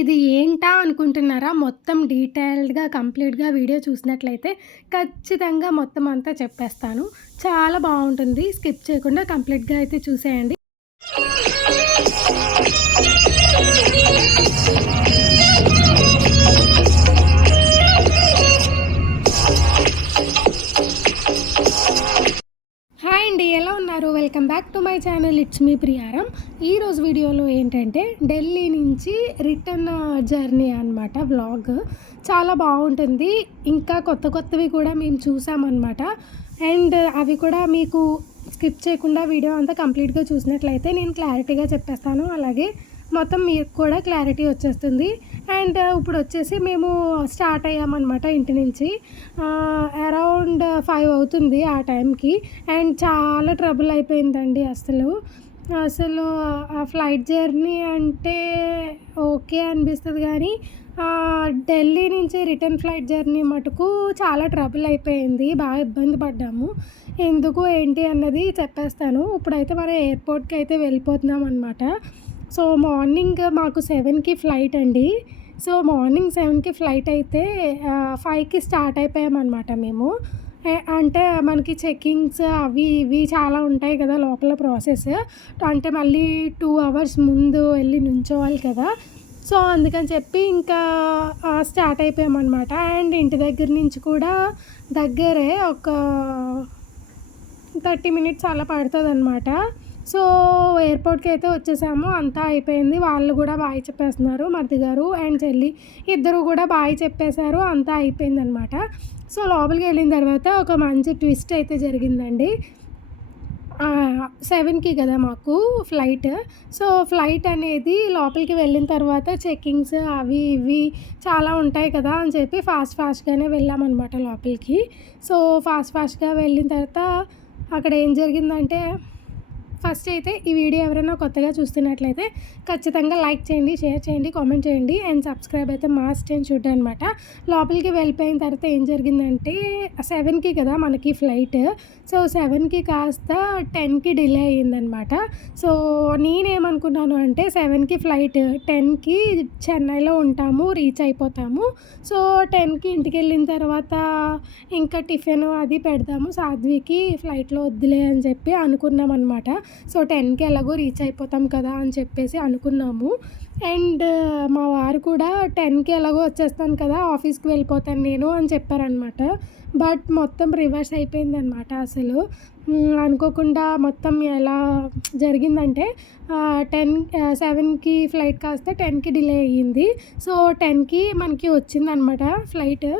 ఇది ఏంటా అనుకుంటున్నారా? మొత్తం డీటెయిల్డ్‌గా, కంప్లీట్‌గా వీడియో చూసినట్లయితే ఖచ్చితంగా మొత్తం అంతా చెప్పేస్తాను. చాలా బావుంటుంది. స్కిప్ చేయకుండా కంప్లీట్‌గా అయితే చూసేయండి. హాయ్ అండి. ఎలా ఉన్నారు? Welcome back to my channel. It's మీ ప్రియారం. ఈరోజు వీడియోలో ఏంటంటే ఢిల్లీ నుంచి రిటర్న్ జర్నీ అనమాట వ్లాగ్. చాలా బాగుంటుంది. ఇంకా కొత్త కొత్తవి కూడా మేము చూసామన్నమాట. అండ్ అవి కూడా మీకు స్కిప్ చేయకుండా వీడియో అంతా కంప్లీట్గా చూసినట్లయితే నేను క్లారిటీగా చెప్పేస్తాను. అలాగే మొత్తం మీకు కూడా క్లారిటీ వచ్చేస్తుంది. అండ్ ఇప్పుడు వచ్చేసి మేము స్టార్ట్ అయ్యామన్నమాట ఇంటి నుంచి. అరౌండ్ 5 అవుతుంది ఆ టైంకి. అండ్ చాలా ట్రబుల్ అయిపోయిందండి అసలు ఆ ఫ్లైట్ జర్నీ అంటే ఓకే అనిపిస్తుంది కానీ ఢిల్లీ నుంచి రిటర్న్ ఫ్లైట్ జర్నీ మటుకు చాలా ట్రబుల్ అయిపోయింది. బాగా ఇబ్బంది పడ్డాము. ఎందుకు ఏంటి అన్నది చెప్పేస్తాను. ఇప్పుడైతే మనం ఎయిర్పోర్ట్కి అయితే వెళ్ళిపోతున్నాం అనమాట. సో మార్నింగ్ మాకు 7కి ఫ్లైట్ అండి. సో మార్నింగ్ 7కి ఫ్లైట్ అయితే 5కి స్టార్ట్ అయిపోయామన్నమాట మేము. అంటే మనకి చెకింగ్స్ అవి ఇవి చాలా ఉంటాయి కదా లోపల ప్రాసెస్. అంటే మళ్ళీ 2 అవర్స్ ముందు వెళ్ళి నుంచోవాలి కదా. సో అందుకని చెప్పి ఇంకా స్టార్ట్ అయిపోయామన్నమాట. అండ్ ఇంటి దగ్గర నుంచి కూడా దగ్గరే ఒక 30 మినిట్స్ అలా పడుతుందన్నమాట. సో ఎయిర్పోర్ట్కి అయితే వచ్చేసాము. అంతా అయిపోయింది. వాళ్ళు కూడా బాయ్ చెప్పేస్తున్నారు. మరిది గారు అండ్ చెల్లి ఇద్దరు కూడా బాయ్ చెప్పేశారు. అంతా అయిపోయిందనమాట. సో లోపలికి వెళ్ళిన తర్వాత ఒక మంచి ట్విస్ట్ అయితే జరిగిందండి. 7కి కదా మాకు ఫ్లైట్. సో ఫ్లైట్ అనేది లోపలికి వెళ్ళిన తర్వాత చెకింగ్స్ అవి ఇవి చాలా ఉంటాయి కదా అని చెప్పి ఫాస్ట్గానే వెళ్ళామన్నమాట లోపలికి. సో ఫాస్ట్గా వెళ్ళిన తర్వాత అక్కడ ఏం జరిగిందంటే ఫస్ట్ అయితే ఈ వీడియో ఎవరైనా కొత్తగా చూస్తున్నట్లయితే ఖచ్చితంగా లైక్ చేయండి, షేర్ చేయండి, కామెంట్ చేయండి అండ్ సబ్స్క్రైబ్ అయితే మస్ట్ అండ్ షుడ్ అనమాట. లోపలికి వెళ్ళిపోయిన తర్వాత ఏం జరిగిందంటే 7కి కదా మనకి ఫ్లైట్. సో 7కి కాస్త 10కి డిలే అయ్యిందనమాట. సో నేనేమనుకున్నాను అంటే 7కి ఫ్లైట్, 10కి చెన్నైలో ఉంటాము, రీచ్ అయిపోతాము. సో 10కి ఇంటికి వెళ్ళిన తర్వాత ఇంకా టిఫిన్ అది పెడదాము సాధ్వికి, ఫ్లైట్లో వద్దులే అని చెప్పి అనుకున్నాం అనమాట. సో 10కి ఎలాగో రీచ్ అయిపోతాం కదా అని చెప్పేసి అనుకున్నాము. అండ్ మా వారు కూడా 10కి ఎలాగో వచ్చేస్తాను కదా, ఆఫీస్కి వెళ్ళిపోతాను నేను అని చెప్పారనమాట. బట్ మొత్తం రివర్స్ అయిపోయిందనమాట. అసలు అనుకోకుండా మొత్తం ఎలా జరిగిందంటే 7కి ఫ్లైట్ కాస్త 10కి డిలే అయ్యింది. సో 10కి మనకి వచ్చిందనమాట ఫ్లైట్.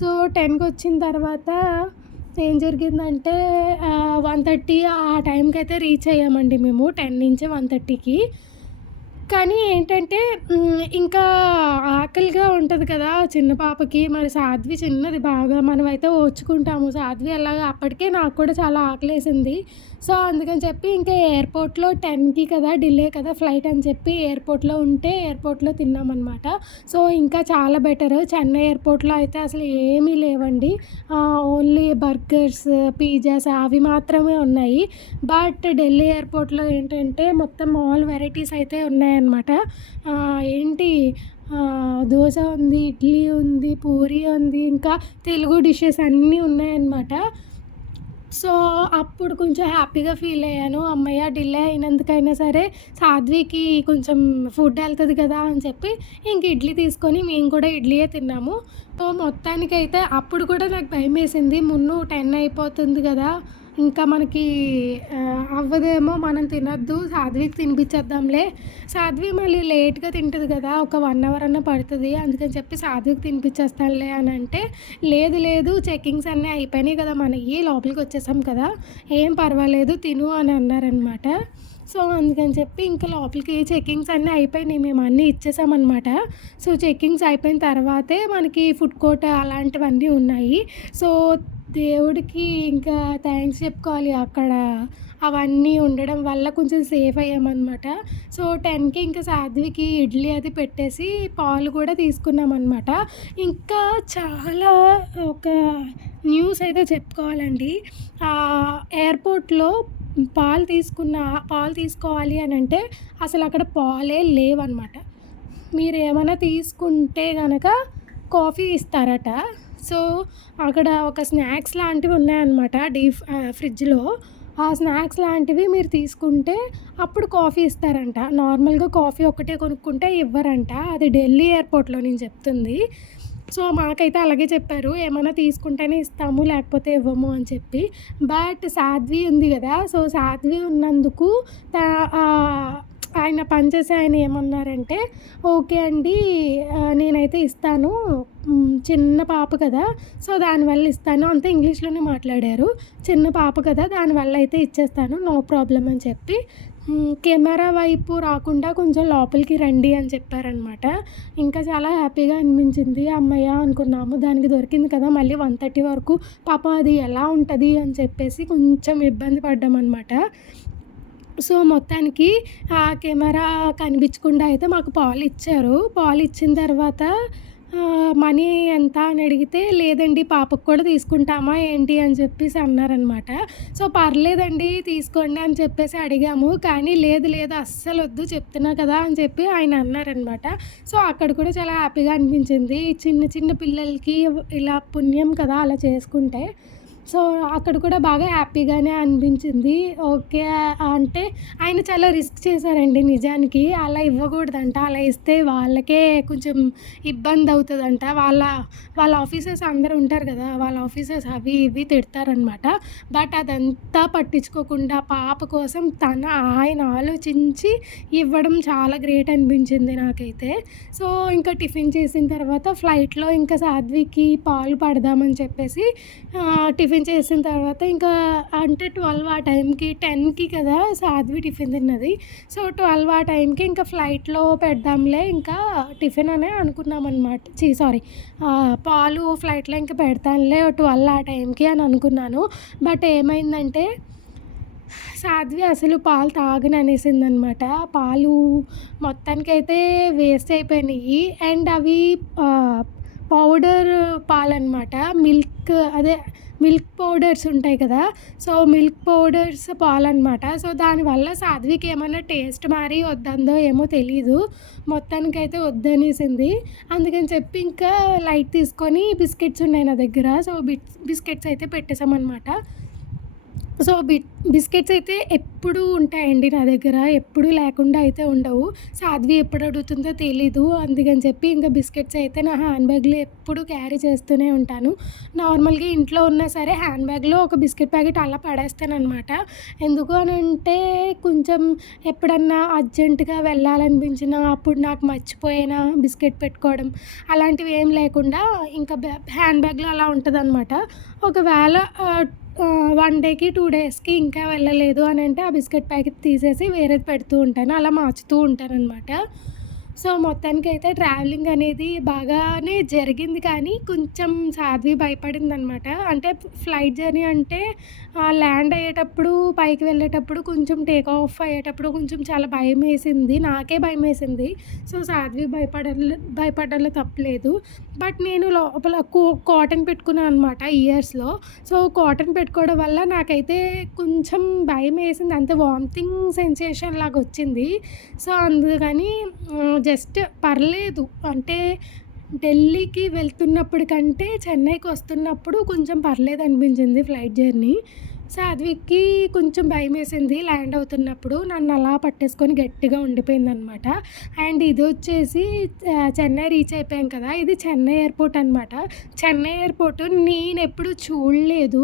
సో 10కి వచ్చిన తర్వాత ఏం జరిగిందంటే 1:30 ఆ టైంకి అయితే రీచ్ అయ్యామండి మేము. 10 నుంచి 1:30కి. కానీ ఏంటంటే ఇంకా ఆకలిగా ఉంటుంది కదా చిన్న పాపకి. మరి సాధ్వి చిన్నది బాగా, మనమైతే ఓర్చుకుంటాము. సాధ్వి ఎలాగో అప్పటికే నాకు కూడా చాలా ఆకలేసింది. సో అందుకని చెప్పి ఇంకా ఎయిర్పోర్ట్లో 10కి కదా డిలే కదా ఫ్లైట్ అని చెప్పి ఎయిర్పోర్ట్లో తిన్నామన్నమాట. సో ఇంకా చాలా బెటర్. చెన్నై ఎయిర్పోర్ట్లో అయితే అసలు ఏమీ లేవండి. ఓన్లీ బర్గర్స్, పిజ్జాస్ అవి మాత్రమే ఉన్నాయి. బట్ ఢిల్లీ ఎయిర్పోర్ట్లో ఏంటంటే మొత్తం ఆల్ వెరైటీస్ అయితే ఉన్నాయన్నమాట. ఏంటి దోశ ఉంది, ఇడ్లీ ఉంది, పూరి ఉంది, ఇంకా తెలుగు డిషెస్ అన్నీ ఉన్నాయన్నమాట. సో అప్పుడు కొంచెం హ్యాపీగా ఫీల్ అయ్యాను. హమ్మయ్య డిలే అయినందుకైనా సరే సాధ్వికి కొంచెం ఫుడ్ వెళ్తుంది కదా అని చెప్పి ఇంక ఇడ్లీ తీసుకొని మేము కూడా ఇడ్లీయే తిన్నాము. సో మొత్తానికైతే అప్పుడు కూడా నాకు భయమేసింది. ముందు 10 అయిపోతుంది కదా, ఇంకా మనకి అవ్వదేమో, మనం తినొద్దు, సాధ్వికి తినిపించేద్దాంలే, సాధ్వి మళ్ళీ లేట్గా తింటుంది కదా, ఒక 1 అవర్ అన్న పడుతుంది, అందుకని చెప్పి సాధ్వికి తినిపించేస్తానులే అని అంటే లేదు చెకింగ్స్ అన్నీ అయిపోయినాయి కదా మనకి, లోపలికి వచ్చేసాం కదా, ఏం పర్వాలేదు తిను అని అన్నారనమాట. సో అందుకని చెప్పి ఇంకా లోపలికి చెకింగ్స్ అన్నీ అయిపోయినాయి, మేము అన్నీ ఇచ్చేసామన్నమాట. సో చెకింగ్స్ అయిపోయిన తర్వాతే మనకి ఫుడ్ కోర్ట్ అలాంటివన్నీ ఉన్నాయి. సో దేవుడికి ఇంకా థ్యాంక్స్ చెప్పుకోవాలి. అక్కడ అవన్నీ ఉండడం వల్ల కొంచెం సేఫ్ అయ్యామన్నమాట. సో 10కి ఇంకా సాధ్వికి ఇడ్లీ అది పెట్టేసి పాలు కూడా తీసుకున్నామన్నమాట. ఇంకా చాలా ఒక న్యూస్ అయితే చెప్పుకోవాలండి. ఎయిర్పోర్ట్లో పాలు తీసుకోవాలి అని అంటే అసలు అక్కడ పాలే లేవన్నమాట. మీరేమైనా తీసుకుంటే గనక కాఫీ ఇస్తారట. సో, అక్కడ ఒక స్నాక్స్ లాంటివి ఉన్నాయన్నమాట ఫ్రిడ్జ్‌లో. ఆ స్నాక్స్ లాంటివి మీరు తీసుకుంటే అప్పుడు కాఫీ ఇస్తారంట. నార్మల్‌గా కాఫీ ఒక్కటే కొనుక్కుంటే ఇవ్వరంట. అది ఢిల్లీ ఎయిర్‌పోర్ట్‌లో నేను చెప్తుంది. సో, మాకైతే అలాగే చెప్పారు. ఏమన్నా తీసుకుంటేనే ఇస్తాము లేకపోతే ఇవ్వము అని చెప్పి. బట్ సాధ్వి ఉంది గదా! సో, సాధ్వి ఉన్నందుకు తా ఆయన పనిచేసే ఆయన ఏమన్నారంటే, "ఓకే అండి. నేనైతే ఇస్తాను. చిన్న పాప కదా! సో, దానివల్ల ఇస్తాను." అంతా ఇంగ్లీష్‌లోనే మాట్లాడారు. చిన్న పాప కదా! దానివల్ల అయితే ఇచ్చేస్తాను. నో ప్రాబ్లమ్ అని చెప్పి కెమెరా వైపు రాకుండా కొంచెం లోపలికి రండి అని చెప్పారనమాట. ఇంకా చాలా హ్యాపీగా అనిపించింది. హమ్మయ్య! అనుకున్నాము. దానికి దొరికింది కదా! మళ్ళీ 1:30 వరకు పాపం అది ఎలా ఉంటది అని చెప్పేసి కొంచెం ఇబ్బంది పడ్డామనమాట. సో, మొత్తానికి ఆ కెమెరా కనిపించకుండా అయితే మాకు పాలిచ్చారు. పాలిచ్చిన తర్వాత మనీ ఎంత అని అడిగితే, లేదండి పాపకు కూడా తీసుకుంటామా ఏంటి అని చెప్పేసి అన్నారనమాట. సో, పర్లేదండి తీసుకోండి అని చెప్పేసి అడిగాము. కానీ లేదు లేదు అస్సలొద్దు చెప్తున్నా కదా అని చెప్పి ఆయన అన్నారనమాట. సో, అక్కడ కూడా చాలా హ్యాపీగా అనిపించింది. చిన్న చిన్న పిల్లలకి ఇలా పుణ్యం కదా అలా చేసుకుంటే. సో, అక్కడ కూడా బాగా హ్యాపీగానే అనిపించింది. ఓకే. అంటే ఆయన చాలా రిస్క్ చేశారండి నిజానికి. అలా ఇవ్వకూడదంట. అలా ఇస్తే వాళ్ళకే కొంచెం ఇబ్బందవుతదంట. వాళ్ళ ఆఫీసర్స్ అందరూ ఉంటారు గదా! వాళ్ళ ఆఫీసర్స్ అవి ఇవి తిడతారనమాట. బట్ అదంతా పట్టించుకోకుండా పాప కోసం ఆయన ఆలోచించి ఇవ్వడం చాలా గ్రేట్ అనిపించింది నాకైతే. సో, ఇంకా టిఫిన్ చేసిన తర్వాత ఫ్లైట్‌లో ఇంకా సాధ్వికి పాలు పడదామని చెప్పేసి టిఫిన్ చేసిన తర్వాత ఇంకా అంటే 12 ఆ టైంకి 10కి కదా సాధ్వి టిఫిన్ తిన్నది. సో, 12 ఆ టైంకి ఇంకా ఫ్లైట్‌లో పెడదాంలే ఇంకా టిఫిన్ అనే అనుకున్నామనమాట. సారీ, పాలు ఫ్లైట్‌లో ఇంకా పెడతానులే 12 ఆ టైంకి అని అనుకున్నాను. బట్ ఏమైందంటే సాధ్వి అసలు పాలు తాగననేసిందనమాట. పాలు మొత్తానికైతే వేస్ట్ అయిపోయినాయి. అండ్ అవి పౌడర్ పాలనమాట. మిల్క్ పౌడర్స్ ఉంటాయి కదా! సో, మిల్క్ పౌడర్స్ పాలనమాట. సో, దానివల్ల సాధ్వికి ఏమన్నా టేస్ట్ మారి వద్దందో ఏమో తెలీదు. మొత్తానికైతే వద్దనేసింది. అందుకని చెప్పి ఇంకా లైట్ తీసుకొని బిస్కెట్స్ ఉన్నాయి నా దగ్గర. సో, బిస్కెట్స్ అయితే పెట్టేసామనమాట. సో, బిస్కెట్స్ అయితే ఎప్పుడూ ఉంటాయండి నా దగ్గర. ఎప్పుడూ లేకుండా అయితే ఉండవు. సాధ్వి ఎప్పుడు అడుగుతుందో తెలీదు. అందుకని చెప్పి ఇంకా బిస్కెట్స్ అయితే నా హ్యాండ్ బ్యాగ్‌లో ఎప్పుడూ క్యారీ చేస్తూనే ఉంటాను. నార్మల్‌గా ఇంట్లో ఉన్నా సరే హ్యాండ్ బ్యాగ్‌లో ఒక బిస్కెట్ ప్యాకెట్ అలా పడేస్తాననమాట. ఎందుకు అనంటే కొంచెం ఎప్పుడన్నా అర్జెంట్‌గా వెళ్ళాలనిపించినా, అప్పుడు నాకు మర్చిపోయినా బిస్కెట్ పెట్టుకోవడం అలాంటివి ఏం లేకుండా ఇంకా హ్యాండ్ బ్యాగ్‌లో అలా ఉంటదనమాట. ఒకవేళ 1 డేకి 2 డేస్‌కి ఇంకా వెళ్ళలేదు అనంటే ఆ బిస్కెట్ ప్యాకెట్ తీసేసి వేరేది పెడుతూ ఉంటాను. అలా మార్చుతూ ఉంటాననమాట. సో, మొత్తానికైతే ట్రావెలింగ్ అనేది బాగానే జరిగింది కానీ కొంచెం సాధ్వి భయపడిందనమాట. అంటే ఫ్లైట్ జర్నీ అంటే ల్యాండ్ అయ్యేటప్పుడు, పైకి వెళ్ళేటప్పుడు కొంచెం టేక్ ఆఫ్ అయ్యేటప్పుడు కొంచెం చాలా భయమేసింది. నాకే భయమేసింది. సో, సాధ్వి భయపడడంలో తప్పులేదు. బట్ నేను లోపల కాటన్ పెట్టుకున్నాను అనమాట ఇయర్స్‌లో. సో, కాటన్ పెట్టుకోవడం వల్ల నాకైతే కొంచెం భయమేసింది. అంతే వామిటింగ్ సెన్సేషన్ లాగా వచ్చింది. సో, అందుకని జస్ట్ పర్లేదు. అంటే ఢిల్లీకి వెళ్తున్నప్పుడు కంటే చెన్నైకి వస్తున్నప్పుడు కొంచెం పర్లేదనిపించింది ఫ్లైట్ జర్నీ. సాధ్వికి కొంచెం భయమేసింది ల్యాండ్ అవుతున్నప్పుడు. నన్ను అలా పట్టేసుకొని గట్టిగా ఉండిపోయిందనమాట. అండ్ ఇదొచ్చేసి చెన్నై రీచ్ అయిపోయాం కదా! ఇది చెన్నై ఎయిర్‌పోర్ట్ అనమాట. చెన్నై ఎయిర్‌పోర్ట్ నేనెప్పుడు చూడలేదు.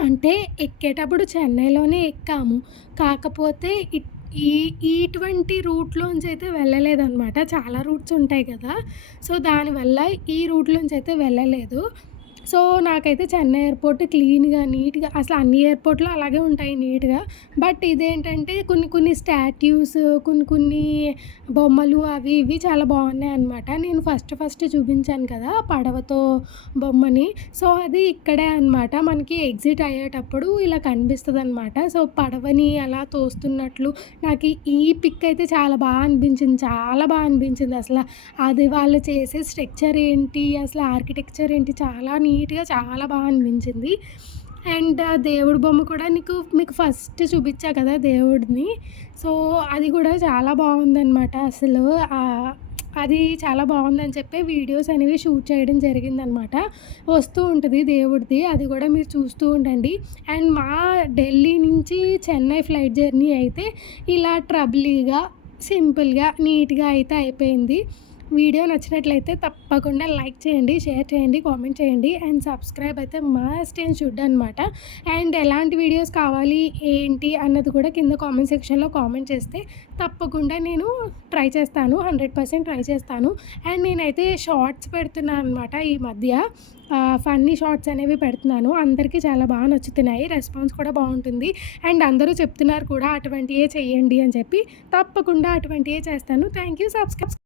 అంటే ఎక్కేటప్పుడు చెన్నైలోనే ఎక్కాము. కాకపోతే ఈ ఇటువంటి రూట్‌లోంచి అయితే వెళ్ళలేదనమాట. చాలా రూట్స్ ఉంటాయి కదా! సో, దానివల్ల ఈ రూట్‌లోంచి అయితే వెళ్ళలేదు. సో, నాకైతే చెన్నై ఎయిర్‌పోర్ట్ క్లీన్‌గా, నీట్‌గా అసలు అన్ని ఎయిర్‌పోర్ట్‌లు అలాగే ఉంటాయి నీట్‌గా. బట్ ఇదేంటంటే కొన్ని కొన్ని స్టాట్యూస్, కొన్ని బొమ్మలు అవి ఇవి చాలా బాగున్నాయన్నమాట. నేను ఫస్ట్ చూపించాను కదా! పడవతో బొమ్మని. సో, అది ఇక్కడే అనమాట. మనకి ఎగ్జిట్ అయ్యేటప్పుడు ఇలా కనిపిస్తదనమాట. సో, పడవని అలా తోస్తున్నట్లు నాకు ఈ పిక్ అయితే చాలా అనిపించింది. చాలా అనిపించింది అసల. అది వాళ్ళు చేసే స్ట్రక్చర్ ఏంటి, అసలు ఆర్కిటెక్చర్ ఏంటి చాలా నీట్‌గా చాలా అనిపించింది. అండ్ ఆ దేవుడి బొమ్మ కూడా మీకు ఫస్ట్ చూపించా కదా దేవుడిని. సో, అది కూడా చాలా బాగుందనమాట అసలు. అది చాలా బాగుందని చెప్పి వీడియోస్ అనేవి షూట్ చేయడం జరిగిందనమాట. వస్తూ ఉంటుంది దేవుడిది. అది కూడా మీరు చూస్తూ ఉండండి. అండ్ మా ఢిల్లీ నుంచి చెన్నై ఫ్లైట్ జర్నీ అయితే ఇలా ట్రబులీగా, సింపుల్‌గా, నీట్‌గా అయితే అయిపోయింది. వీడియో నచ్చినట్లయితే తప్పకుండా లైక్ చేయండి, షేర్ చేయండి, కామెంట్ చేయండి అండ్ సబ్స్క్రైబ్ అయితే మస్ట్ అండ్ షుడ్ అనమాట. అండ్ ఎలాంటి వీడియోస్ కావాలి, ఏంటి అన్నది కూడా కింద కామెంట్ సెక్షన్‌లో కామెంట్ చేస్తే తప్పకుండా నేను ట్రై చేస్తాను. 100% ట్రై చేస్తాను. అండ్ నేనైతే షార్ట్స్ పెడుతున్నాను అనమాట ఈ మధ్య. ఫన్నీ షార్ట్స్ అనేవి పెడుతున్నాను. అందరికీ చాలా బాగా నచ్చుతున్నాయి. రెస్పాన్స్ కూడా బాగుంటుంది. అండ్ అందరూ చెప్తున్నారు కూడా అటువంటివే చేయండి అని చెప్పి. తప్పకుండా అటువంటివే చేస్తాను. Thank you. సబ్స్క్రైబ్